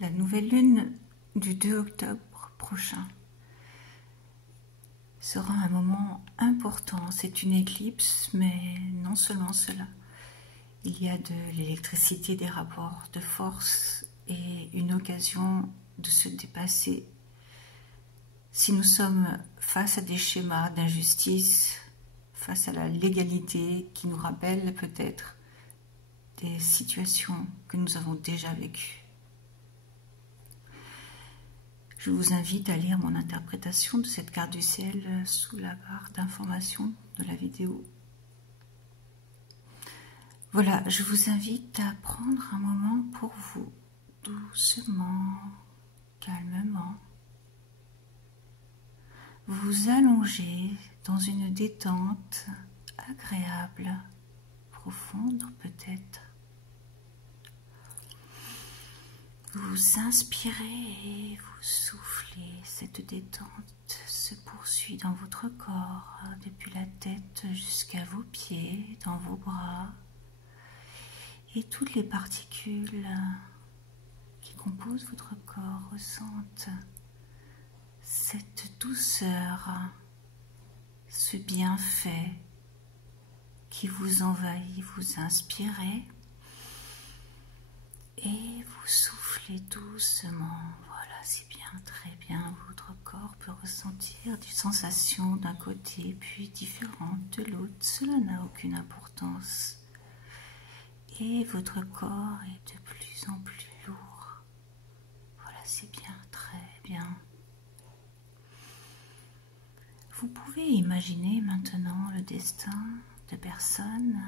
La nouvelle lune du 2 octobre prochain sera un moment important. C'est une éclipse, mais non seulement cela. Il y a de l'électricité, des rapports de force et une occasion de se dépasser. Si nous sommes face à des schémas d'injustice, face à la légalité qui nous rappelle peut-être des situations que nous avons déjà vécues. Je vous invite à lire mon interprétation de cette carte du ciel sous la barre d'information de la vidéo. Voilà, je vous invite à prendre un moment pour vous, doucement, calmement. Vous allongez dans une détente agréable, profonde peut-être. Vous inspirez et vous soufflez. Cette détente se poursuit dans votre corps, depuis la tête jusqu'à vos pieds, dans vos bras. Et toutes les particules qui composent votre corps ressentent cette douceur, ce bienfait qui vous envahit. Vous inspirez et vous soufflez doucement. Voilà, c'est bien, très bien. Votre corps peut ressentir des sensations d'un côté puis différentes de l'autre. Cela n'a aucune importance. Et votre corps est de plus en plus lourd. Voilà, c'est bien, très bien. Vous pouvez imaginer maintenant le destin de personnes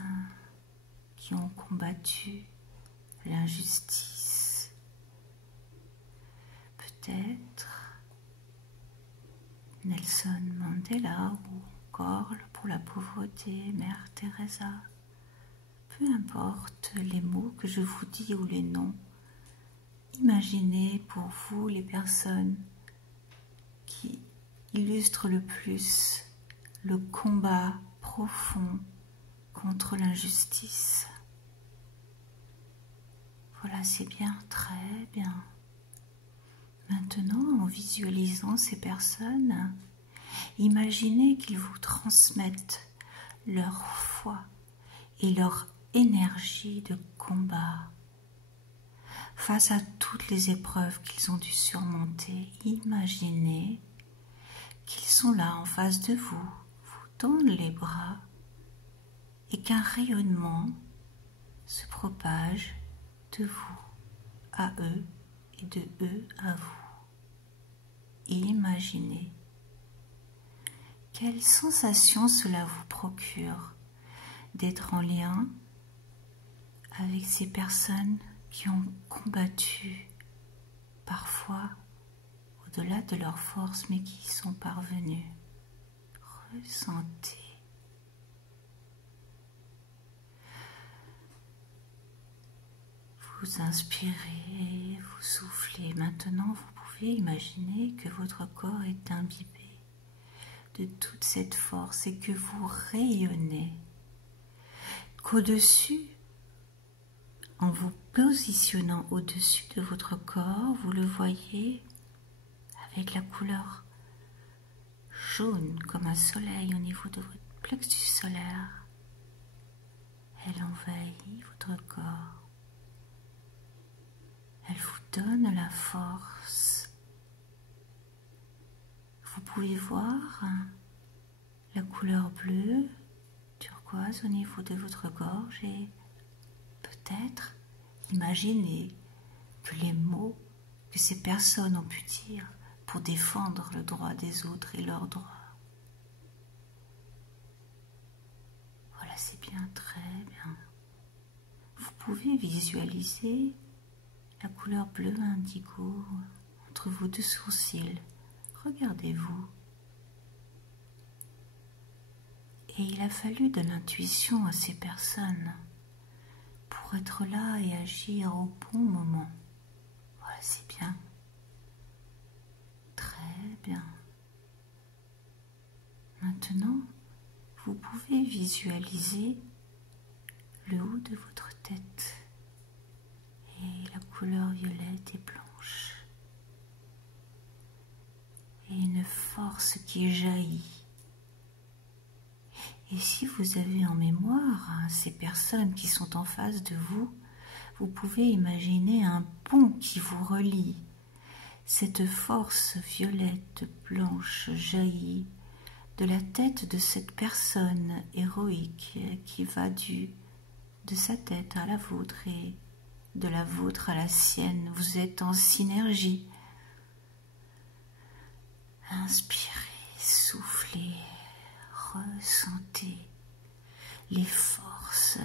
qui ont combattu l'injustice. Peut-être Nelson Mandela ou encore pour la pauvreté, Mère Teresa. Peu importe les mots que je vous dis ou les noms, imaginez pour vous les personnes qui illustrent le plus le combat profond contre l'injustice. Voilà, c'est bien, très bien. Maintenant, en visualisant ces personnes, imaginez qu'ils vous transmettent leur foi et leur énergie de combat. Face à toutes les épreuves qu'ils ont dû surmonter, imaginez qu'ils sont là en face de vous, vous tendent les bras et qu'un rayonnement se propage de vous à eux et de eux à vous. Imaginez quelle sensation cela vous procure d'être en lien avec ces personnes qui ont combattu, parfois au-delà de leurs forces, mais qui y sont parvenus. Ressentez. Vous inspirez, vous soufflez. Maintenant, vous pouvez imaginer que votre corps est imbibé de toute cette force et que vous rayonnez, qu'au-dessus, en vous positionnant au-dessus de votre corps, vous le voyez avec la couleur jaune comme un soleil au niveau de votre plexus solaire. Elle envahit votre corps. Elle vous donne la force. Vous pouvez voir la couleur bleue, turquoise au niveau de votre gorge et peut-être imaginer que les mots que ces personnes ont pu dire pour défendre le droit des autres et leurs droits. Voilà, c'est bien, très bien. Vous pouvez visualiser la couleur bleu indigo entre vos deux sourcils. Regardez-vous. Et il a fallu de l'intuition à ces personnes pour être là et agir au bon moment. Voilà, c'est bien. Très bien. Maintenant, vous pouvez visualiser le haut de votre tête et la couleur violette et blanche blanche et une force qui jaillit. Et si vous avez en mémoire ces personnes qui sont en face de vous, vous pouvez imaginer un pont qui vous relie. Cette force violette blanche jaillit de la tête de cette personne héroïque qui va de sa tête à la vôtre et de la vôtre à la sienne. Vous êtes en synergie. Inspirez, soufflez, ressentez les forces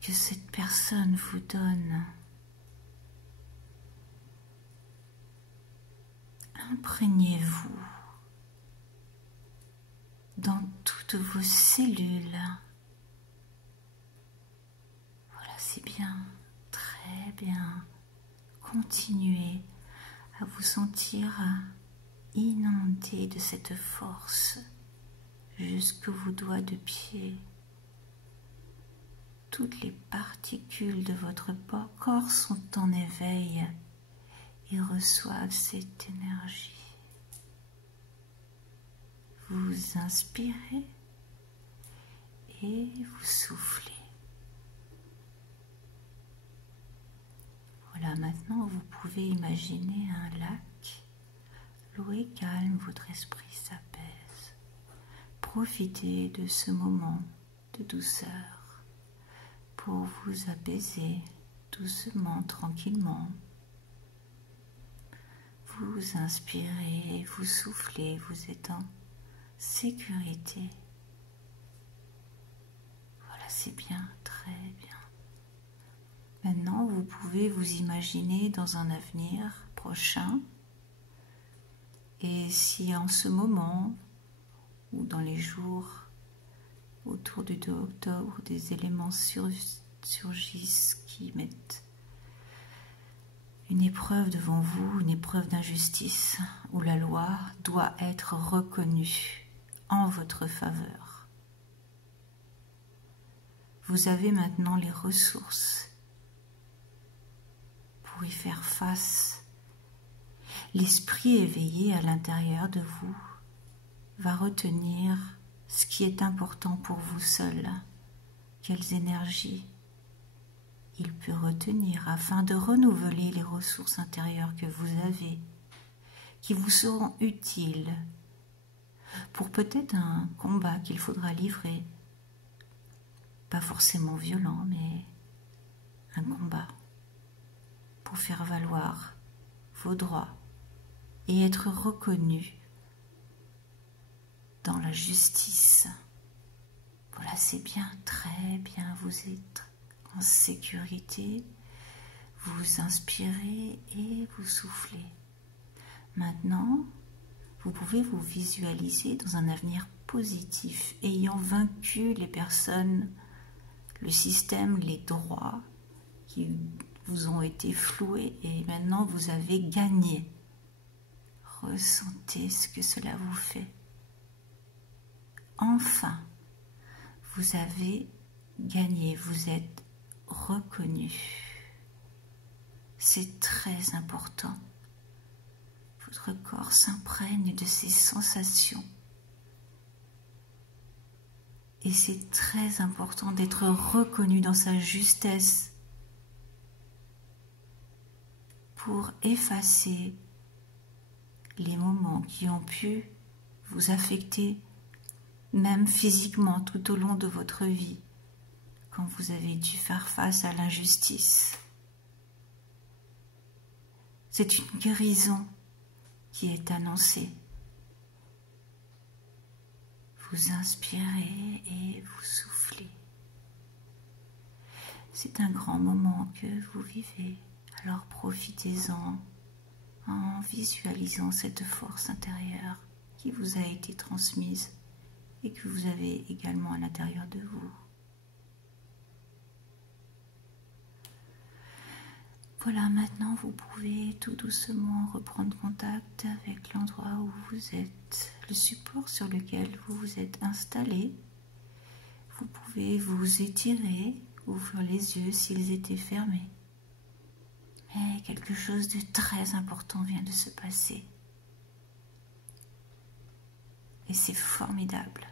que cette personne vous donne. Imprégnez-vous dans toutes vos cellules. Voilà, c'est bien, très bien. Continuez à vous sentir inondé de cette force jusqu'aux doigts de pied. Toutes les particules de votre corps sont en éveil et reçoivent cette énergie. Vous inspirez et vous soufflez. Voilà, maintenant vous pouvez imaginer un lac. L'eau est calme, votre esprit s'apaise. Profitez de ce moment de douceur pour vous apaiser doucement, tranquillement. Vous inspirez, vous soufflez, vous êtes en sécurité. Voilà, c'est bien, très bien. Maintenant, vous pouvez vous imaginer dans un avenir prochain. Et si en ce moment, ou dans les jours autour du 2 octobre, des éléments surgissent qui mettent une épreuve devant vous, une épreuve d'injustice, où la loi doit être reconnue en votre faveur. Vous avez maintenant les ressources pour y faire face. L'esprit éveillé à l'intérieur de vous va retenir ce qui est important pour vous seul, quelles énergies il peut retenir afin de renouveler les ressources intérieures que vous avez, qui vous seront utiles pour peut-être un combat qu'il faudra livrer, pas forcément violent, mais un combat pour faire valoir vos droits et être reconnu dans la justice. Voilà, c'est bien, très bien, vous êtes en sécurité, vous inspirez et vous soufflez. Maintenant, vous pouvez vous visualiser dans un avenir positif, ayant vaincu les personnes, le système, les droits qui vous ont été floués et maintenant vous avez gagné. Ressentez ce que cela vous fait. Enfin, vous avez gagné, vous êtes reconnu. C'est très important. Votre corps s'imprègne de ces sensations. Et c'est très important d'être reconnu dans sa justesse pour effacer les moments qui ont pu vous affecter, même physiquement, tout au long de votre vie, quand vous avez dû faire face à l'injustice. C'est une guérison qui est annoncée. Vous inspirez et vous soufflez. C'est un grand moment que vous vivez, alors profitez-en en visualisant cette force intérieure qui vous a été transmise et que vous avez également à l'intérieur de vous. Voilà, maintenant vous pouvez tout doucement reprendre contact avec l'endroit où vous êtes, le support sur lequel vous vous êtes installé. Vous pouvez vous étirer, ouvrir les yeux s'ils étaient fermés. Et quelque chose de très important vient de se passer. Et c'est formidable.